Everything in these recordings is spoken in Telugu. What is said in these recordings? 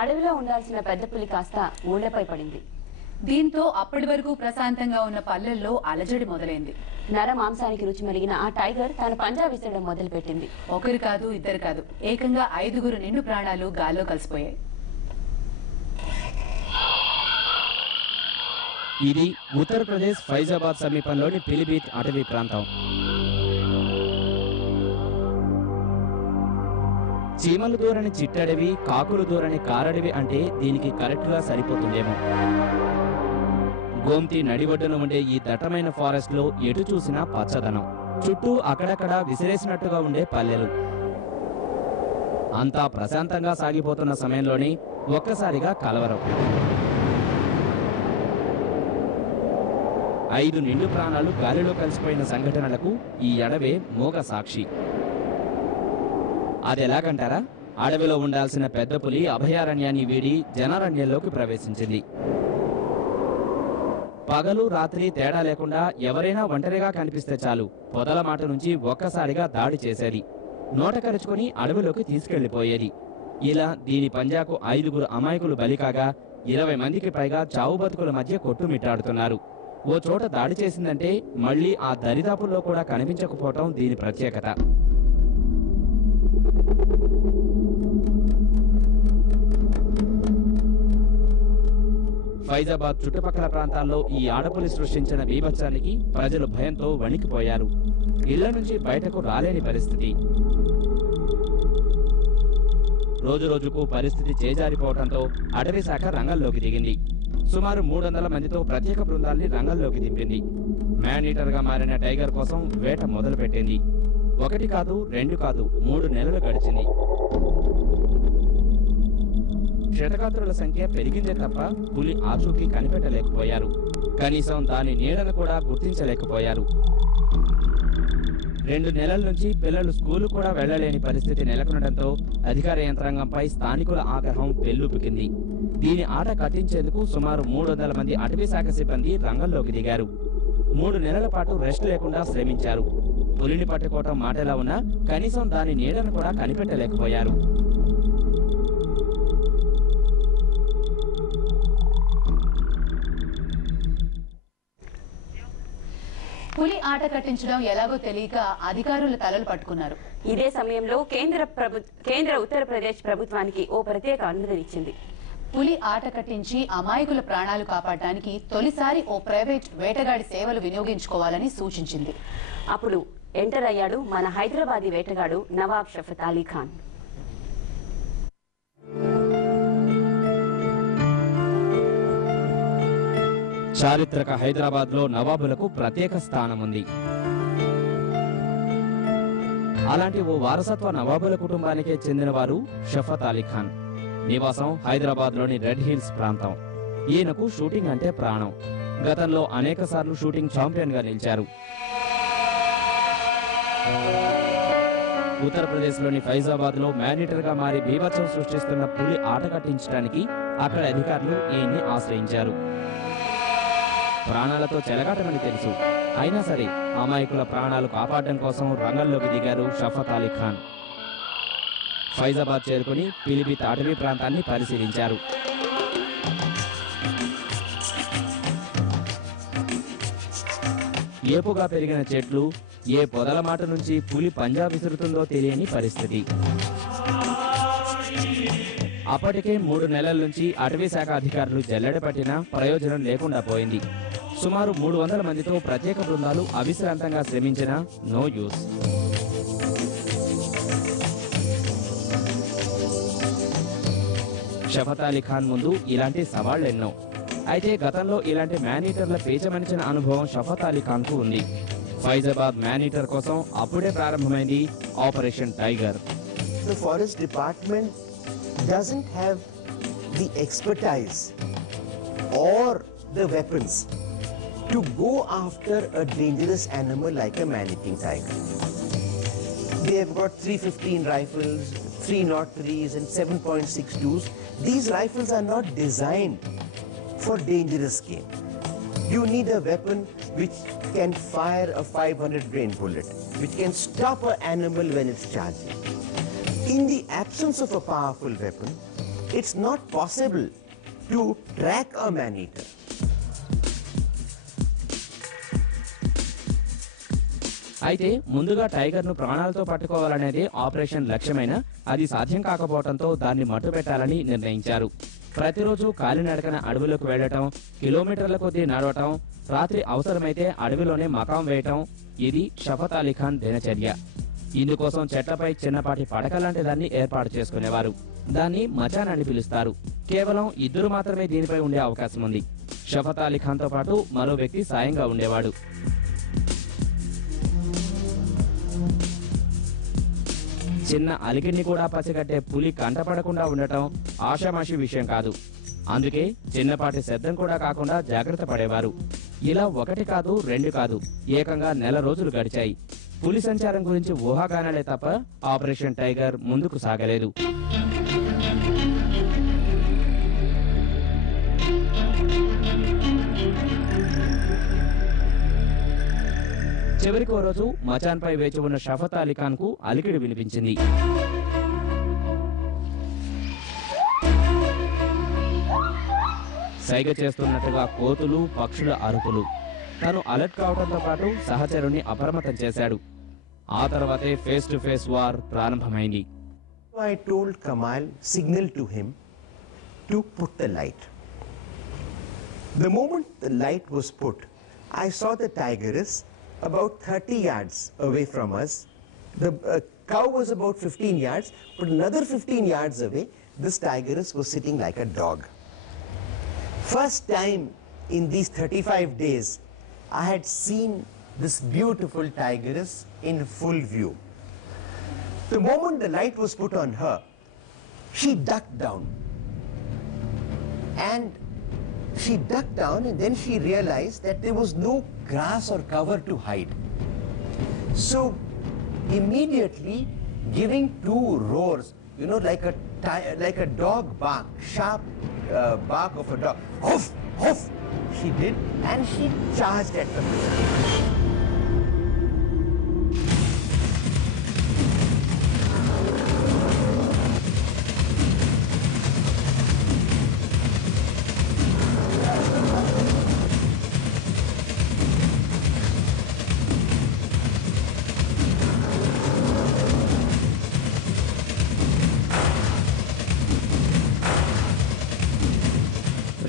అడవిలో ఉండాల్సిన పెద్ద పులి కాస్త ఊళ్లపై పడింది. దీంతో అప్పటి వరకు ప్రశాంతంగా ఉన్న పల్లెల్లో అలజడి మొదలైంది. నర మాంసానికి రుచి మరిగిన ఆ టైగర్ తన పంజా విసరడం మొదలుపెట్టింది. ఒకరు కాదు, ఇద్దరు కాదు, ఏకంగా 5 నిండు ప్రాణాలు గాల్లో కలిసిపోయాయి. ఇది ఉత్తరప్రదేశ్ ఫైజాబాద్ సమీపంలోని పిలిభిత్ అటవీ ప్రాంతం. చీమలు దూరని చిట్టడవి, కాకులు దూరని కారడవి అంటే దీనికి కరెక్ట్ గా సరిపోతుందేమో. గోమ్తి నడిబొడ్డున ఉండే ఈ దట్టమైన ఫారెస్ట్ లో ఎటు చూసినా పచ్చదనం, చుట్టూ అక్కడక్కడ విసిరేసినట్టుగా ఉండే పల్లెలు. అంతా ప్రశాంతంగా సాగిపోతున్న సమయంలోనే ఒక్కసారిగా కలవరం. 5 నిండు ప్రాణాలు గాలిలో కలిసిపోయిన సంఘటనలకు ఈ అడవే మోగ సాక్షి. అదెలాగంటారా? అడవిలో ఉండాల్సిన పెద్ద పులి అభయారణ్యాన్ని వీడి జనారణ్యంలోకి ప్రవేశించింది. పగలు రాత్రి తేడా లేకుండా ఎవరైనా ఒంటరిగా కనిపిస్తే చాలు పొదల మాట నుంచి ఒక్కసారిగా దాడి చేసేది, నోట కరుచుకొని అడవిలోకి తీసుకెళ్లిపోయేది. ఇలా దీని పంజాకు 5 అమాయకులు బలికాగా 20 మందికి పైగా చావు బతుకుల మధ్య కొట్టుమిట్టాడుతున్నారు. ఓ చోట దాడి చేసిందంటే మళ్లీ ఆ దరిదాపుల్లో కూడా కనిపించకపోవటం దీని ప్రత్యేకత. ఫైజాబాద్ చుట్టుపక్కల ప్రాంతాల్లో ఈ ఆడపులి సృష్టించిన బీభత్సానికి ప్రజలు భయంతో వణికిపోయారు. ఇళ్ల నుంచి బయటకు రాలేని పరిస్థితి. రోజురోజుకు పరిస్థితి చేజారిపోవడంతో అటవీ శాఖ రంగంలోకి దిగింది. సుమారు 300 మందితో ప్రత్యేక బృందాల్ని రంగంలోకి దింపింది. మ్యాన్ ఈటర్ గా మారిన టైగర్ కోసం వేట మొదలుపెట్టింది. 1 కాదు 2 కాదు 3 నెలలు గడిచింది. క్షతగాత్రుల సంఖ్య పెరిగిందే తప్ప పులి ఆచూకీ కనిపెట్టలేకపోయారు. కనీసం దాని నీడను కూడా గుర్తించలేకపోయారు. 2 నెలల నుంచి పిల్లలు స్కూలు కూడా వెళ్లలేని పరిస్థితి నెలకొనడంతో అధికార యంత్రాంగంపై స్థానికుల ఆగ్రహం పెల్లుబికింది. దీని ఆట కట్టించేందుకు సుమారు 300 మంది అటవీ శాఖ సిబ్బంది రంగంలోకి దిగారు. 3 నెలల పాటు రెస్ట్ లేకుండా శ్రమించారు. పులిని పట్టుకోవటం మాటలా ఉన్నా కనీసం దాని నీడను కూడా కనిపెట్టలేకపోయారు. పులి ఆట కట్టించడం ఎలాగో తెలియక అధికారుల తలలు పట్టుకున్నారు. ఇదే సమయంలో కేంద్ర ఉత్తరప్రదేశ్ ప్రభుత్వానికి ఓ ప్రత్యేక అనుమతినిచ్చింది. పులి ఆట కట్టించి అమాయకుల ప్రాణాలు కాపాడటానికి తొలిసారి ఓ ప్రైవేట్ వేటగాడి సేవలు వినియోగించుకోవాలని సూచించింది. అప్పుడు ఎంటర్ అయ్యాడు మన హైదరాబాదీ వేటగాడు నవాబ్ షఫత్ అలీ ఖాన్. చారిత్రక హైదరాబాద్ లో నవాబులకు ప్రత్యేక స్థానం ఉంది. అలాంటి ఓ వారసత్వ నవాబుల కుటుంబానికే చెందినవారు షఫత్ అలీ ఖాన్. నివాసం హైదరాబాద్ లోని రెడ్ హిల్స్ ప్రాంతం. ఈయనకు షూటింగ్ అంటే ప్రాణం. గతంలో అనేక సార్లు షూటింగ్ ఛాంపియన్ గా నిలిచారు. ఉత్తరప్రదేశ్ లోని ఫైజాబాద్ లో మేనేటర్ గా మారి బీభత్సం సృష్టిస్తున్న పులి ఆట కట్టించడానికి అక్కడ అధికారులు ఈయన్ని ఆశ్రయించారు. ప్రాణాలతో చెలగాటమని తెలుసు, అయినా సరే అమాయకుల ప్రాణాలు కాపాడడం కోసం రంగంలోకి దిగారు షఫత్ అలీ ఖాన్. ఫైజాబాద్ చేరుకుని పిలిభిత్ అటవీ ప్రాంతాన్ని పరిశీలించారు. ఏపుగా పెరిగిన చెట్లు, ఏ పొదల మాట నుంచి పులి పంజా విసురుతుందో తెలియని పరిస్థితి. అప్పటికే 3 నెలల నుంచి అటవీ శాఖ అధికారులు జల్లెడ పట్టినా ప్రయోజనం లేకుండా పోయింది. సుమారు 300 మందితో ప్రత్యేక బృందాలు అవిశ్రాంతంగా శ్రమించినా నో యూస్. షఫత్ అలీ ఖాన్ ముందు ఇలాంటి సవాళ్లెన్నో. అయితే గతంలో ఇలాంటి మేనీటర్ల పేచమనిచిన అనుభవం షఫత్ అలీ ఖాన్ కు ఉంది. ఫైజాబాద్ మేనీటర్ కోసం అప్పుడే ప్రారంభమైంది operation tiger. The forest department doesn't have the expertise or the weapons to go after a dangerous animal like a man-eating tiger. They have got 315 rifles, 303s and 7.62s. These rifles are not designed for dangerous game. You need a weapon which can fire a 500 grain bullet, which can stop an animal when it's charging. In the absence of a powerful weapon, it's not possible to track a man-eater. అయితే ముందుగా టైగర్ను ప్రాణాలతో పట్టుకోవాలనేది ఆపరేషన్ లక్ష్యమైన అది సాధ్యం కాకపోవడంతో దాన్ని మట్టుపెట్టాలని నిర్ణయించారు. ప్రతిరోజు కాలినడకన అడవిలోకి వెళ్లటం, కిలోమీటర్ల కొద్దీ నడవటం, రాత్రి అవసరమైతే అడవిలోనే మకాం వేయటం ఇది షఫత్ అలీ ఖాన్ దినచర్య. ఇందుకోసం చెట్లపై చిన్నపాటి పడక లాంటి దాన్ని ఏర్పాటు చేసుకునేవారు. దాన్ని మచాన్ అని పిలుస్తారు. కేవలం ఇద్దరు మాత్రమే దీనిపై ఉండే అవకాశం ఉంది. షఫత్ అలీ ఖాన్ తో పాటు మరో వ్యక్తి సాయంగా ఉండేవాడు. చిన్న అలికిడిని కూడా పసిగట్టే పులి కంటపడకుండా ఉండటం ఆషామాషి విషయం కాదు. అందుకే చిన్నపాటి శబ్దం కూడా కాకుండా జాగ్రత్త పడేవారు. ఇలా ఒకటి కాదు, రెండు కాదు, ఏకంగా నెల రోజులు గడిచాయి. పులి సంచారం గురించి ఊహాగానాలే తప్ప ఆపరేషన్ టైగర్ ముందుకు సాగలేదు. చివరికి ఓ రోజు మచాన్ పై వేచి ఉన్న షఫత్ అలీ ఖాన్ కు అలికిడి వినిపించింది. సైగ చేస్తున్నట్టుగా కోతులు, పక్షుల అరుపులు. తను అలర్ట్ కావడంతో పాటు సహచరుణ్ణి అప్రమత్తం చేశాడు. ఆ తర్వాతే ఫేస్ టు ఫేస్ వార్ ప్రారంభమైంది. I told Kamal, signal to him to put the light. The moment the light was put, I saw the tigress about 30 yards away from us. The cow was about 15 yards, but another 15 yards away, this tigress was sitting like a dog. First time in these 35 days, I had seen this beautiful tigress in full view. The moment the light was put on her, she ducked down. And she ducked down and then she realized that there was no grass or cover to hide. So immediately giving two roars, you know, like a dog bark, sharp bark of a dog, hoof, hoof, she did, and she charged at the prison.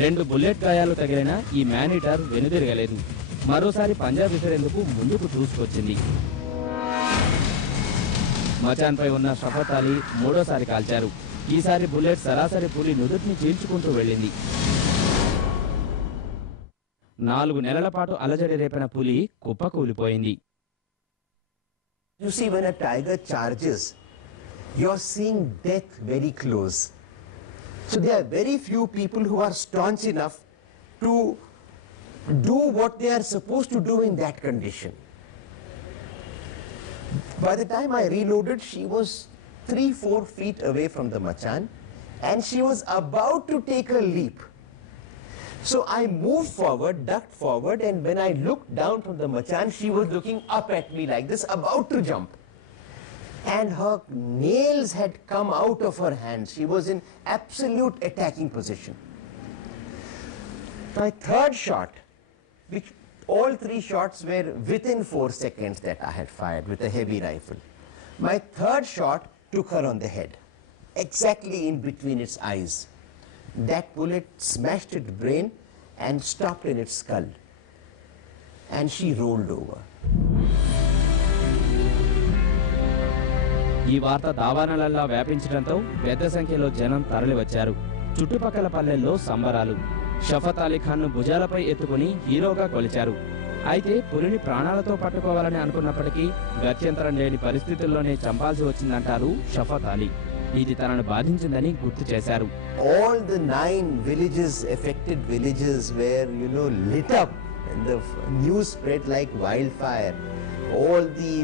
రెండు బుల్లెట్ గాయాలు తగిలిన ఈ మ్యానీటర్ వెనుదిరగలేదు. మరోసారి పంజా విసిరేందుకు ముందుకు దూసుకొచ్చింది. మచాన్ పై ఉన్న షఫత్ అలీ మూడోసారి కాల్చారు. ఈసారి బుల్లెట్ సరాసరి పులి నుదుటిని చీల్చుకుంటూ వెళ్ళింది. 4 నెలల పాటు అలజడి రేపిన పులి కుప్పకూలిపోయింది. You see, when a tiger charges, you're seeing death very close. So there are very few people who are staunch enough to do what they are supposed to do in that condition. By the time I reloaded, she was 3-4 feet away from the Machan and she was about to take a leap. So I moved forward, ducked forward, and when I looked down from the Machan, she was looking up at me like this, about to jump. And her nails had come out of her hands. She was in absolute attacking position. My third shot, which all 3 shots were within 4 seconds that I had fired with a heavy rifle. My third shot took her on the head, exactly in between its eyes. That bullet smashed its brain and stopped in its skull. And she rolled over. ఈ వార్త దావానలల్లా వ్యాపించడంతో పెద్ద సంఖ్యలో జనం తరలివచ్చారు. చుట్టుపక్కల పల్లెల్లో సంబరాలు. షఫత్ అలీ ఖాన్ ను భుజాలపై ఎత్తుకుని హీరోగా కొలిచారు. అయితే పులిని ప్రాణాలతో పట్టుకోవాలని అనుకున్నప్పటికీ గత్యంతరం లేని పరిస్థితుల్లోనే చంపాల్సి వచ్చిందంటారు షఫత్ అలీ. ఇది తనను బాధించిందని గుర్తు చేశారు. All the 9 villages, affected villages, were, lit up, and the news spread like wildfire. All the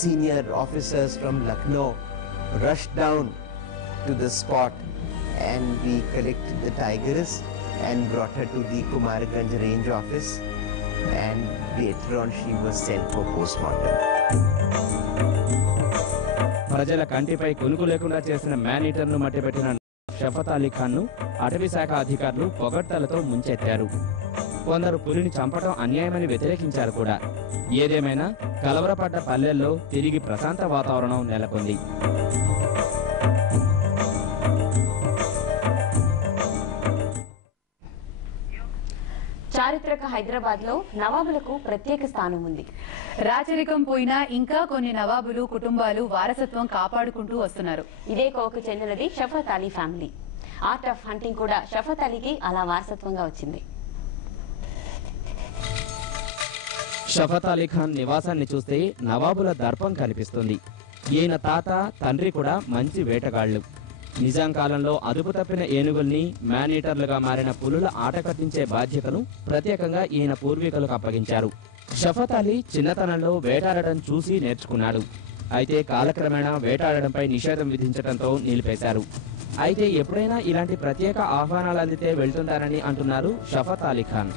senior officers from Lucknow rushed down to the spot, and we collected the tigress and brought her to the Kumarganj range office, and later on she was sent for postmortem. ప్రజల కంటిపై కొనుకు లేకుండా చేసిన మ్యానీటర్ ను మట్టిపెట్టిన షఫత్ అలీ ఖాన్ను అటవీ శాఖ అధికారులు పొగడ్తలతో ముంచెత్తారు. కొందరు పులిని చంపడం అన్యాయమని వ్యతిరేకించారు కూడా. ఏదేమైనా కలవరపడ్డ పల్లెల్లో తిరిగి ప్రశాంత వాతావరణం నెలకొంది. చారిత్రక హైదరాబాద్ లో నవాబులకు ప్రత్యేక స్థానం ఉంది. రాచరికం పోయినా ఇంకా కొన్ని నవాబులు కుటుంబాలు వారసత్వం కాపాడుకుంటూ వస్తున్నారు. ఇదే కోవకు చెందినది Shafat Ali family. Art of hunting కూడా షఫత్ అలీకి అలా వారసత్వంగా వచ్చింది. షఫత్ అలీ ఖాన్ నివాసాన్ని చూస్తే నవాబుల దర్పం కనిపిస్తుంది. ఈయన తాత తండ్రి కూడా మంచి వేటగాళ్లు. నిజాం కాలంలో అదుపు తప్పిన ఏనుగుల్ని మ్యానీటర్లుగా మారిన పులుల ఆట కట్టించే బాధ్యతను ప్రత్యేకంగా ఈయన పూర్వీకులకు అప్పగించారు. షఫత్ అలీ చిన్నతనంలో వేటాడడం చూసి నేర్చుకున్నాడు. అయితే కాలక్రమేణా వేటాడడంపై నిషేధం విధించడంతో నిలిపేశారు. అయితే ఎప్పుడైనా ఇలాంటి ప్రత్యేక ఆహ్వానాలు అందితే వెళ్తుంటారని అంటున్నారు షఫత్ Ali Khan.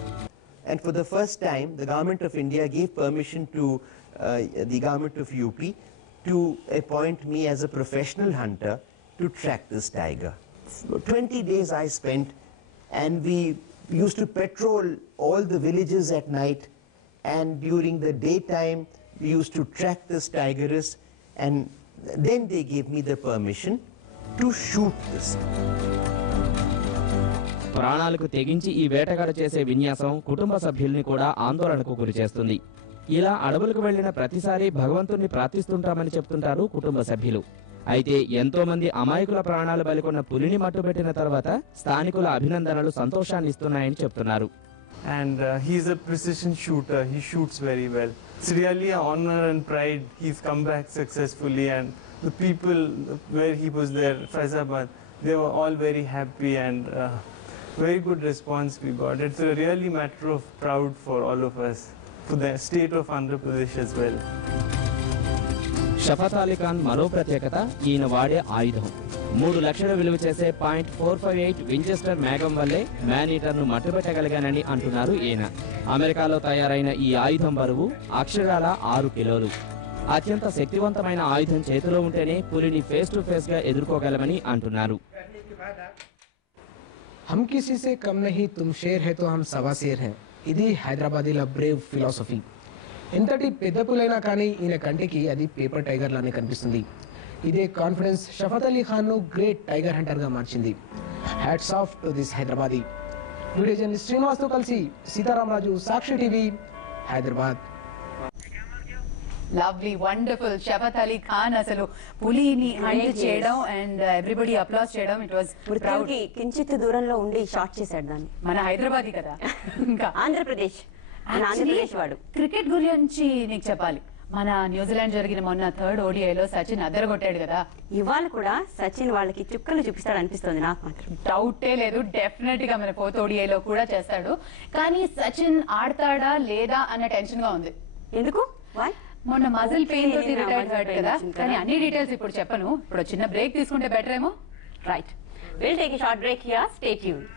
And for the first time, the government of India gave permission to the government of UP to appoint me as a professional hunter to track this tiger. 20 days I spent, and we used to patrol all the villages at night, and during the daytime we used to track this tigress, and then they gave me the permission to shoot this. ప్రాణాలకు తెగించి ఈ వేటగాడు చేసే విన్యాసం కుటుంబ సభ్యుల్ని కూడా ఆందోళనకు గురిచేస్తుంది. ఇలా అడవులకు వెళ్లిన ప్రతిసారి భగవంతుణ్ణి ప్రార్థిస్తుంటామని చెప్తుంటారు కుటుంబ సభ్యులు. అయితే ఎంతో మంది అమాయకుల ప్రాణాలు బలికొన్న పులిని మట్టుబెట్టిన తర్వాత స్థానికుల అభినందనలు సంతోషాన్ని ఇస్తున్నాయని చెప్తున్నారు. And he's a precision shooter. He shoots very well. It's really an honor and pride. He's come back successfully, and the people where he was there, Faizabad, they were all very happy, and very good response we got. It's a really matter of proud for all of us, for the state of Andhra Pradesh as well. షఫత్ Ali Khan మరో ప్రత్యేకత ఈయన వాడే ఆయుధం. 3 లక్షల విలువ చేసే .458 వించెస్టర్ మేఘం వల్లే మ్యానీటర్ను మట్టుబెట్టగలిగానని అంటున్నారు ఈయన. అమెరికాలో తయారైన ఈ ఆయుధం బరువు అక్షరాల 6 కిలోలు. అత్యంత శక్తివంతమైన ఆయుధం చేతిలో ఉంటేనే పులిని ఫేస్ టు ఫేస్ గా ఎదుర్కోగలమని అంటున్నారు. हम किसी से कम नहीं, तुम शेर है तो हम सवा शेर हैं. ఇది హైదరాబాదీల బ్రేవ్ ఫిలాసఫీ. ఎంతటి పెద్ద పులైనా కానీ ఈయన కంటికి అది పేపర్ టైగర్ లానే కనిపిస్తుంది. ఇదే కాన్ఫిడెన్స్ షఫత్ అలీ ఖాన్ ను గ్రేట్ టైగర్ హంటర్ గా మార్చింది. Hats off to this Hyderabadi. Video journalist Srinivas తో కలిసి Sitaramaraju, Sakshi TV, Hyderabad. Lovely, wonderful. Shafat Ali Khan అసలు పులిని హంట్ చేయడం అండ్ ఎవ్రీబడి అప్లాస్ చేయడం, ఇట్ వాస్ ప్రౌడ్. కించిత్ దూరంలో ఉండి షాట్ చేశాడు దాన్ని. మన హైదరాబాదీ కదా. ఇంకా ఆంధ్రప్రదేశ్ వాడు. క్రికెట్ గురించి నీకు చెప్పాలి. మన న్యూజిలాండ్ జరిగిన మొన్న 3rd ODIలో సచిన్ అదరగొట్టాడు కదా. ఇవాళ కూడా సచిన్ వాళ్ళకి చుక్కలు చూపిస్తాడు అనిపిస్తుంది నాకు మాత్రం. డౌటే లేదు, డెఫినెట్ గా మన 4th ODIలో కూడా చేస్తాడు. కానీ సచిన్ ఆడతాడా లేదా అన్న టెన్షన్ గా ఉంది. ఎందుకు? మొన్న మజిల్ పెయిన్ తోటి రిటైర్డ్ అయ్యాడు కదా. కానీ అన్ని డీటెయిల్స్ ఇప్పుడు చెప్పను. ఇప్పుడు చిన్న బ్రేక్ తీసుకుంటే బెటర్ ఏమో. Right, will take a short break here. Stay tuned.